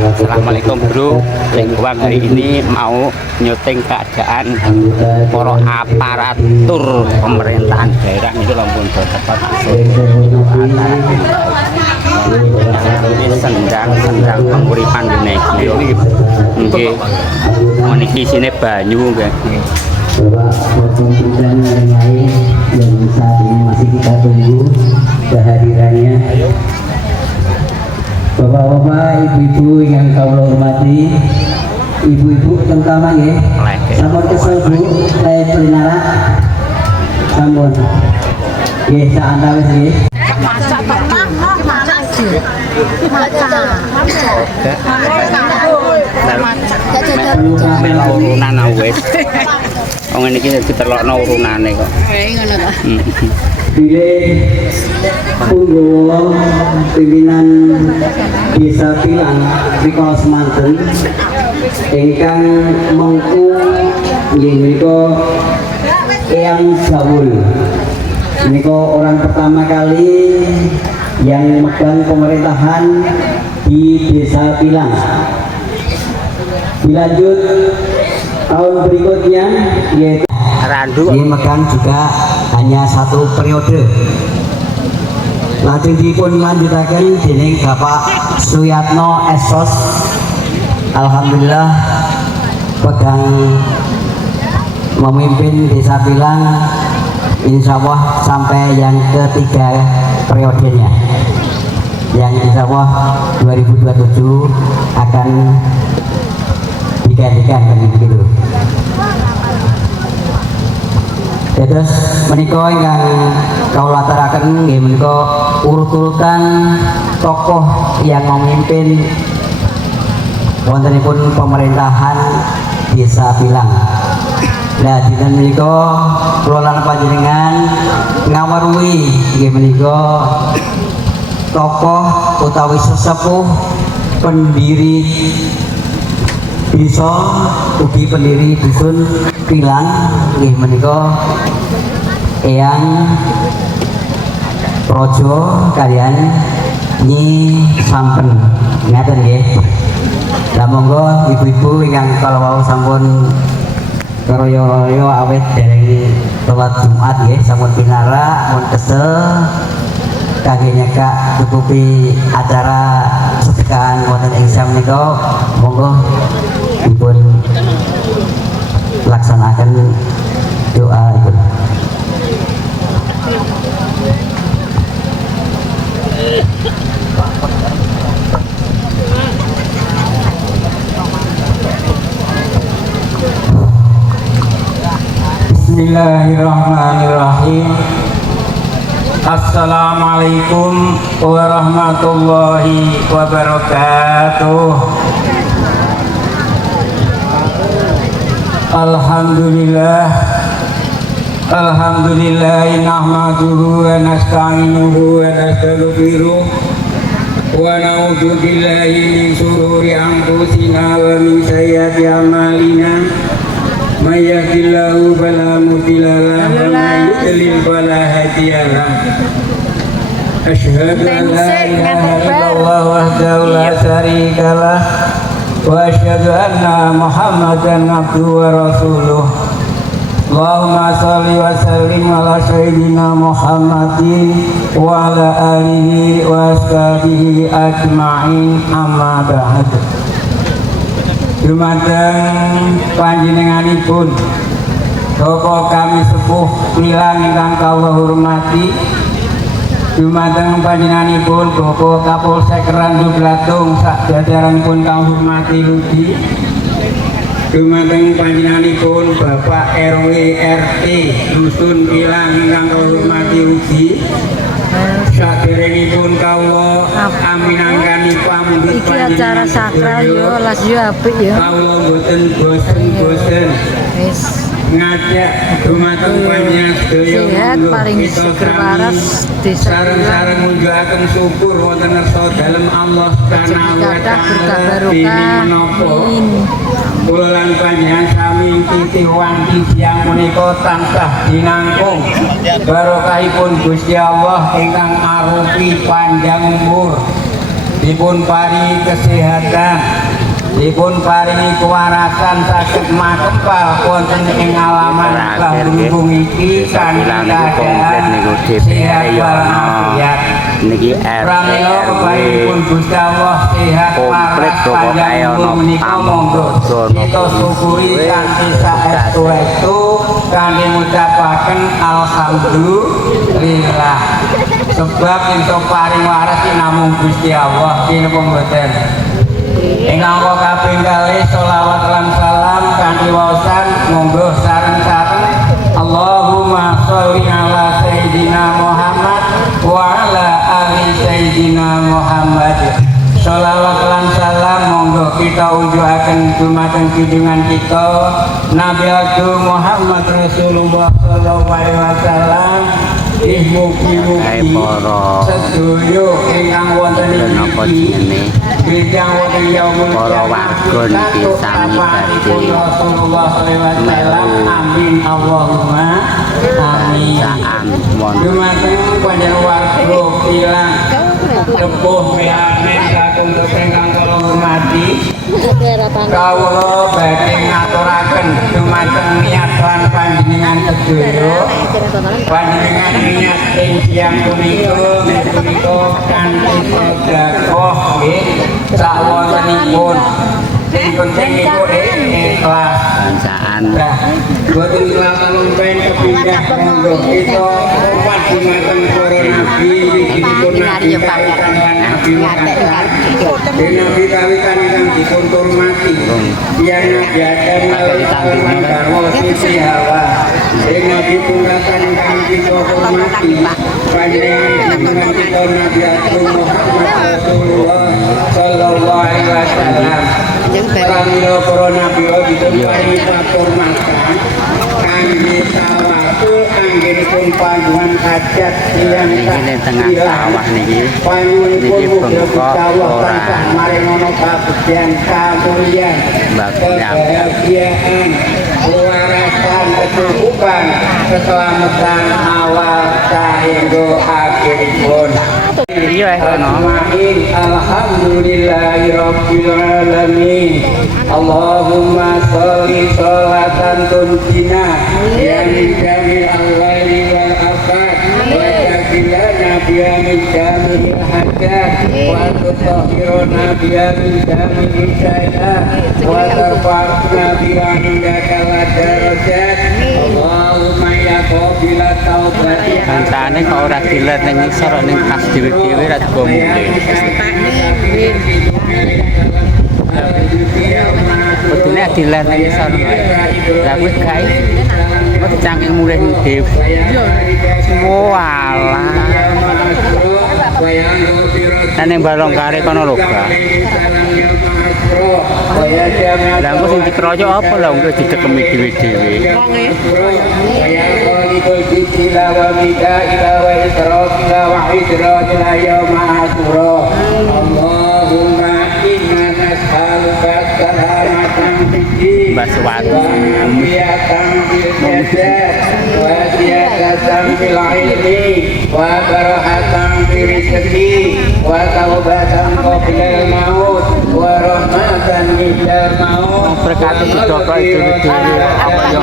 Assalamualaikum bro. Lengkuang hari ini mau nyuting keadaan para aparatur pemerintahan daerah itu Lampung Jawa ini sedang penguripan ini. Nggih. Meniki sini banyu nggih. Bapak maupun pimpinan yang lain yang saat ini masih kita tunggu kehadirannya. Bapak-bapak, ibu-ibu yang kau hormati, ibu-ibu terutama ya, sampun kesel bu, pelinara, sampun, ya saat wis ya. Masak tenang, masak sih. Urunan wis. Wong niki ditelokno urunane kok. Ngono ta. Pilih punggung pimpinan Desa Pilang Riko Semanten ingkang mengku nggih menika Eyang Jawul. Menika orang pertama kali yang megang pemerintahan di Desa Pilang. Dilanjut tahun berikutnya yaitu ini megang juga hanya satu periode. Lajeng dipun lanjutaken dening Bapak Suyatno Esos. Alhamdulillah pegang memimpin Desa Pilang insya Allah sampai yang ketiga periodenya, yang insya Allah 2027 akan digantikan begitu. Terus menika ingkang kawula aturaken nggih menika urut-urutan tokoh yang memimpin wontenipun pemerintahan Desa Pilang. Nah, dinten menika kula lan panjenengan ngaweruhi nggih menika tokoh utawi sesepuh pendiri desa ugi pendiri dusun Pilang nggih menika Eyang Projo kalian Nyi Sampen ngaten nggih. Lah monggo ibu-ibu ingkang kalawau sampun royo-royo awet dereng salat Jumat nggih sampun pinara mun kesel kangge nyekak cukupi acara sedekahan wonten ing menika monggo dipun laksanakan doa itu. Bismillahirrahmanirrahim. Assalamualaikum warahmatullahi wabarakatuh. Alhamdulillah nahmaduhu wa nasta'inuhu wa nastaghfiruh wa na'udzu billahi min shururi anfusina wa min sayyiati a'malina may yahdihillahu fala mudilla lahu wa may yudlil fala hadiya lahu. Asyhadu an la ilaha illallah wahdahu la syarika lah wa asyhadu anna Muhammadan abduhu wa rasuluh. Allahumma sholli wa sallim ala sayyidina Muhammadin wa ala alihi wa ashabihi ajma'in, amma ba'd. Dumateng panjenenganipun tokoh kami sepuh Pilang ingkang kawula hormati, dumateng panjenenganipun Bapak Kapolsek Randu Blatung sak jajaranipun kang hormati ugi, dumateng panjenenganipun Bapak RW RT Dusun Pilang ingkang hormati ugi, saderengipun kawula aminangkani pamundhut Iki acara sakral yo, las yo apik yo. kawula boten bosen-bosen Wis ngajak dumateng panjenengan sedaya sehat paling seger waras desa sareng-sareng munjukaken syukur wonten ngarsa dalem Allah Subhanahu wa taala menapa kula lan panjenengan sami titiwan siang menika tansah dinangkung barokahipun Gusti Allah ingkang arupi panjang umur dipun paringi kesehatan, dipun paringi kewarasan saged makempal wonten ing alaman lahiripun iki kanthi keadaan sehat walafiat. Niki Pramila keparingipun Gusti Allah sehat komplit waras pokoke panjang ana menika monggo kita syukuri kanthi saestu kanthi ngucapaken alhamdulillah. Sebab iso paring waras namung Gusti Allah kinapa mboten. Ingkang kaping kalih sholawat lan salam kanthi waosan monggo sareng-sareng Allahumma sholli ala sayyidina Muhammad wa ala ali sayyidina Muhammad. Sholawat lan salam monggo kita unjukaken dumateng junjungan kita Nabi Agung Muhammad Rasulullah sallallahu alaihi wasallam. Mugi-mugi sedaya ingkang wonten iki bidang wonten yaumul para warga niki sami badhe Rasulullah sallallahu alaihi wasallam. Amin Allahumma amin. Dumateng panjenengan warga ilang sepuh mianen kakung ingkang kula hormati, kawula badhe ngaturaken dumateng niat lan panjenengan sedaya. Panjenengan niat ing tiyang punika kanthi sedekah nggih sawontenipun. Penting niku ikhlas. bancaan. Boten kelawan lumpen kepindah monggo kita umat dumateng para nabi dipun nabi Nabi kawitan ingkang dipun hormati yang Nabi Adam lan garwa Siti Hawa Nabi pungkasan ingkang kita hormati panjenengan junjungan kita Nabi Agung Muhammad Rasulullah sallallahu alaihi wasallam. Pramila para nabi dipun paringi pakurmatan kangge tawasul anggenipun panjenengan hajat tiyang Ini tengah sawah niki. panjenenganipun Niki bengkok ora maringono kabegjan kamulyan kebahagiaan kewarasan kecukupan keselamatan awal sahingga akhiripun. Iya kono. Alhamdulillahirabbil alamin. Allahumma sholli sholatan tunjina ya min jamil awwali wal akhir wa taqilana biya min jamil hajat wa tutahhiruna biya min jamil sayyi'at wa tarfa'na biya indaka darajat. Allahumma ya qabilat taubati Kancane kok ora dilet ning isor ning pas dhewe-dhewe ra digomule. Betulnya dilet ning isor. Lah kuwi gawe. Kok cangking mulih dhewe. Walah. Nang balong kare kono lho, Kak. Lah engko sing dikeroyok apa lho engko didekemi dhewe-dhewe. Allahumma inna nas'aluka salamatan fid Mbah Suwati. wa ziyadatan fil ilmi wa barahatan fil rizqi wa taubatan qabla al-maut wa rahmatan minal maut. Berkat didokok dhewe-dhewe apa yo.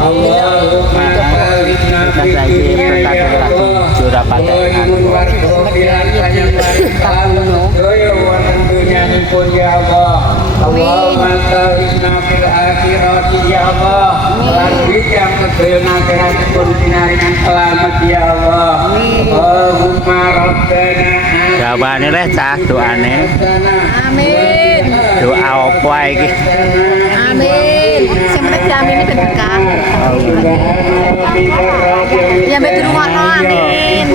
Allahumma balikna fi dunya ya Allah. Allahumma balikna fil akhirati ya Allah. Lan yang kedua akhirat pun dinaringan selamat ya Allah. Allahumma rabbana Jawane le cah doane. Amin. Doa apa iki? Amin. Sing penting diamini ben berkah. Ya mbek dirungokno amin.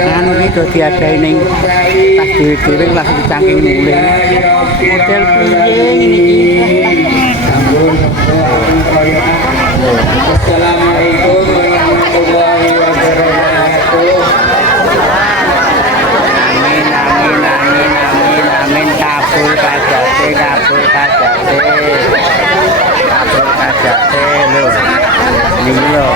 Anu iki do diadain ning pas dhewe-dhewe langsung dicangking mulih. Model piye iki? Assalamualaikum warahmatullahi wabarakatuh. Amin amin amin amin amin kabul kajate kabul kajate. Kabul kajate. Ini loh.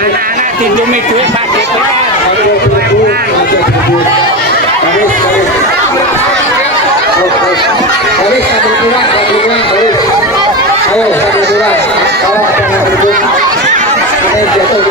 Anak-anak dindumi duit Pak DPR. Baris satu kurang. Ayo satu kurang. Kalau ada yang berdua, ada yang jatuh.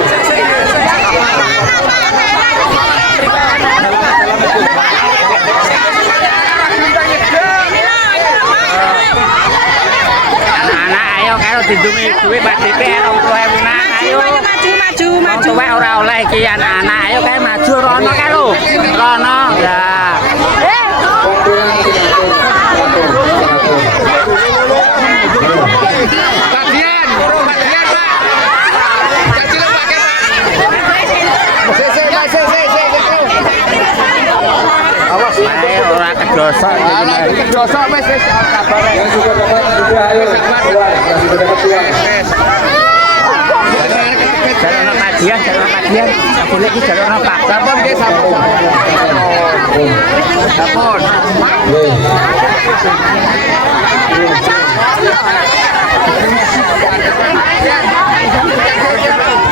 Anak-anak ayo kalau dindumi duit Pak DPR 20.000-an ayo. Maju. Tua ora oleh iki anak-anak ayo kae maju rono kae lho. Rono ya. Ora kedosok kedosok wis kabare. Yang sudah dapat sudah ayo keluar. Yang sudah dapat keluar. Jalan kajian. Boleh iki jalan apa? Sampun nggih sampun.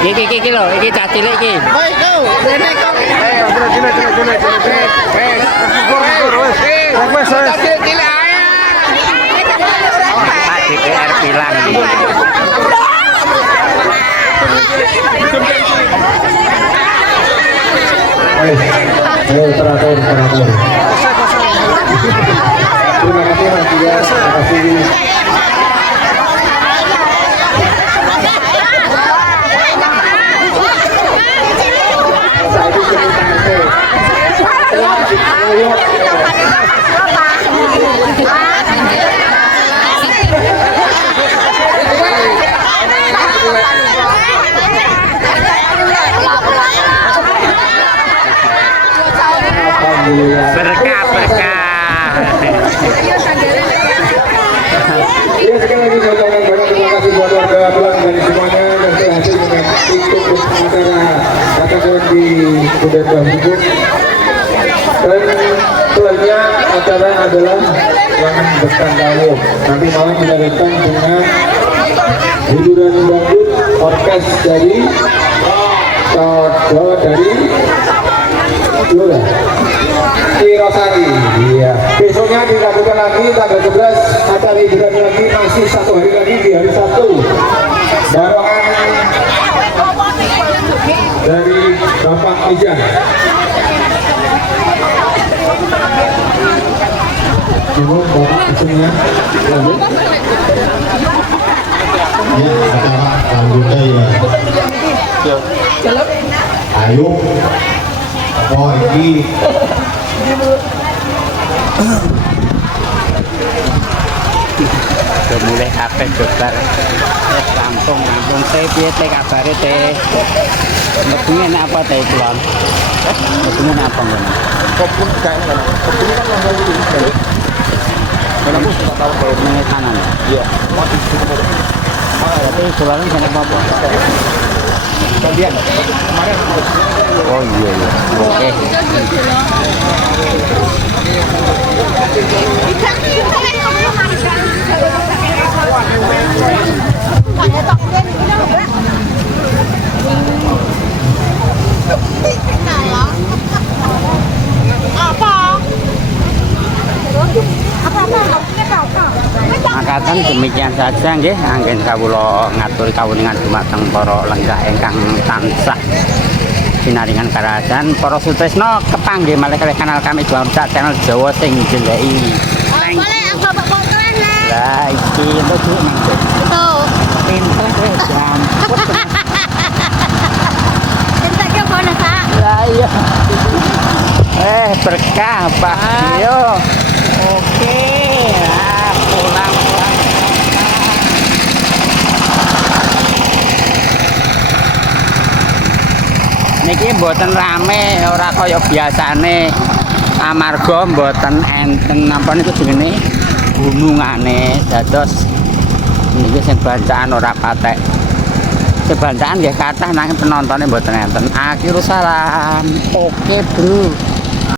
Iki lho, iki cah cilik iki. Hei, kau. Rene kau. Pak DPR bilang. Ayo teratur. Terima kasih Mas Dia, terima kasih. Berkah. Ya sekali lagi saya ucapkan banyak terima kasih buat warga Belang dari semuanya dan saya hasil dengan ikut acara katakan di Kuda Bambu. Dan selanjutnya acara adalah yang bertanggal nanti malam kita datang dengan hiburan dangdut orkes dari Lola Kirosari. Iya. Besoknya dilakukan lagi tanggal 11 acara hiburan lagi, masih satu hari lagi di hari Sabtu. Barongan dari Bapak Ijan. Ibu Bapak Ijannya. Ya, acara anggota ya. Ayo. Oh ini Udah mulai kabeh jobar. Langsung teh piye teh kabare teh. Metune nek apa teh pulang. Metune nek apa ngono. kopun kayak kopun kan yang baru ini. Kalau aku suka tahu kayak mengenai kanan. Iya. Tapi pulang sana apa? Kalian kemarin Oh iya. Oke. Makaten demikian saja nggih anggen kawula ngatur kawuningan dumateng para lenggah ingkang tansah sinaringan karajan para sutresna kepanggih malih kalih kanal kami Juansa channel Jawa sing jeleki. Boleh aku bawa keren lah. Lah iki lho Cuk nang. Betul. Pinter wis jam. Entak ke mana Kak? Lah iya. Berkah Pak. Yo. Oke. Lah pulang. Niki mboten rame ora kaya biasane amarga mboten enten napa niku jenenge gunungane dados niki sing bacaan ora patek. Sing bacaan nggih kathah nanging penontone mboten enten. Akhirus salam. Oke, Bro.